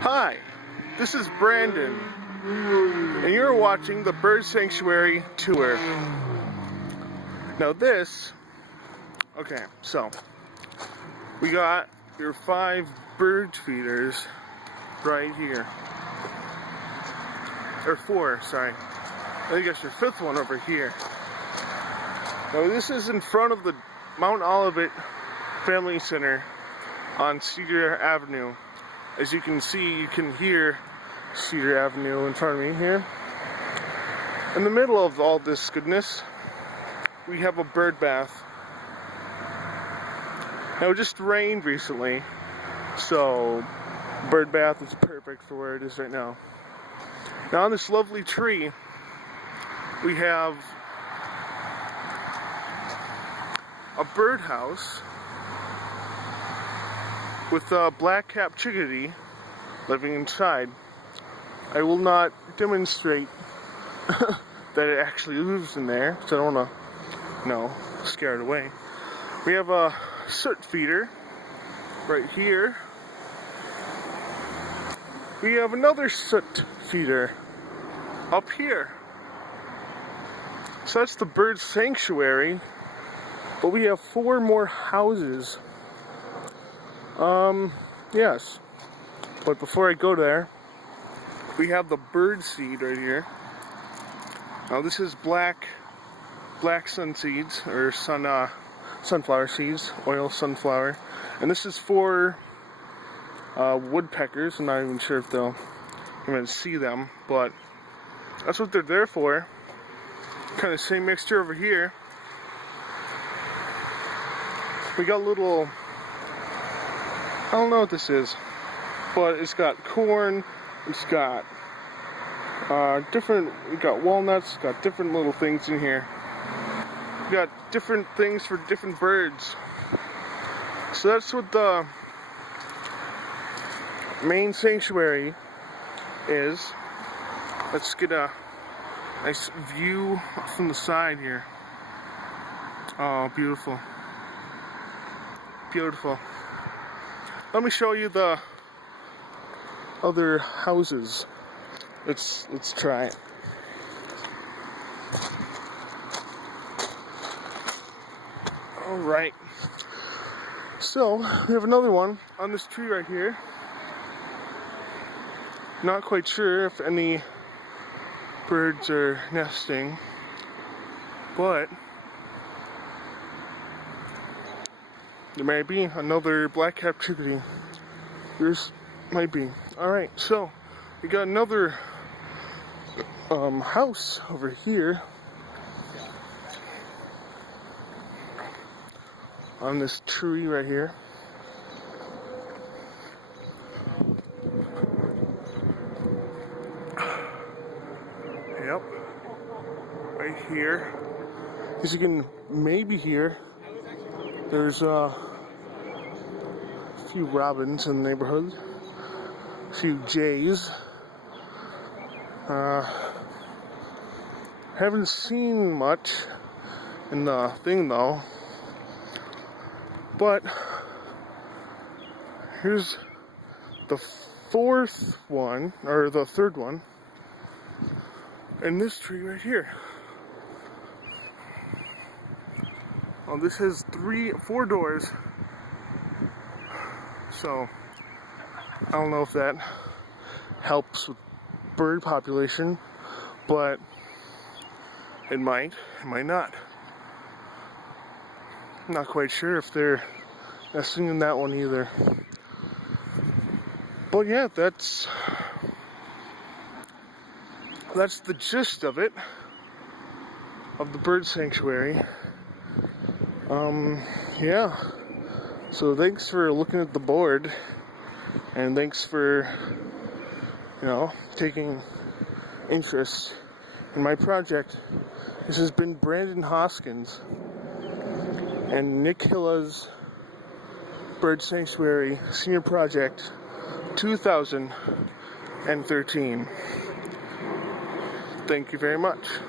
Hi, this is Brandon, and you're watching the Bird Sanctuary Tour. Now so we got your 5 bird feeders right here. Or 4, sorry. I think that's your 5th one over here. Now this is in front of the Mount Olivet Family Center on Cedar Avenue. As you can see, you can hear Cedar Avenue in front of me here. In the middle of all this goodness, we have a bird bath. Now it just rained recently, so bird bath is perfect for where it is right now. Now on this lovely tree, we have a birdhouse with a black-capped chickadee living inside. I will not demonstrate that it actually lives in there, because I don't want to, scare it away. We have a soot feeder right here. We have another soot feeder up here. So that's the bird sanctuary, but we have 4 more houses. Yes. But before I go there, we have the bird seed right here. Now this is black sun seeds, or sunflower seeds, oil sunflower. And this is for woodpeckers. I'm not even sure if they'll even see them, but that's what they're there for. Kind of same mixture over here. We got little, I don't know what this is, but it's got corn, it's got we got walnuts, got different little things in here. We got different things for different birds. So that's what the main sanctuary is. Let's get a nice view from the side here. Oh, beautiful. Beautiful. Let me show you the other houses. Let's try it. Alright. So, we have another one on this tree right here. Not quite sure if any birds are nesting, but there may be another black-capped chickadee. Yours might be. Alright, so we got another house over here on this tree right here. Yep, right here. As you can maybe hear, there's a few robins in the neighborhood, a few jays. Haven't seen much in the thing though, but here's the 4th one, or the 3rd one, and this tree right here. Oh, this has 4 doors, so I don't know if that helps with bird population, but it might not. I'm not quite sure if they're nesting in that one either. But yeah, that's the gist of it, of the bird sanctuary. Yeah. So thanks for looking at the board, and thanks for, taking interest in my project. This has been Brandon Hoskins and Nick Hilla's Bird Sanctuary Senior Project 2013. Thank you very much.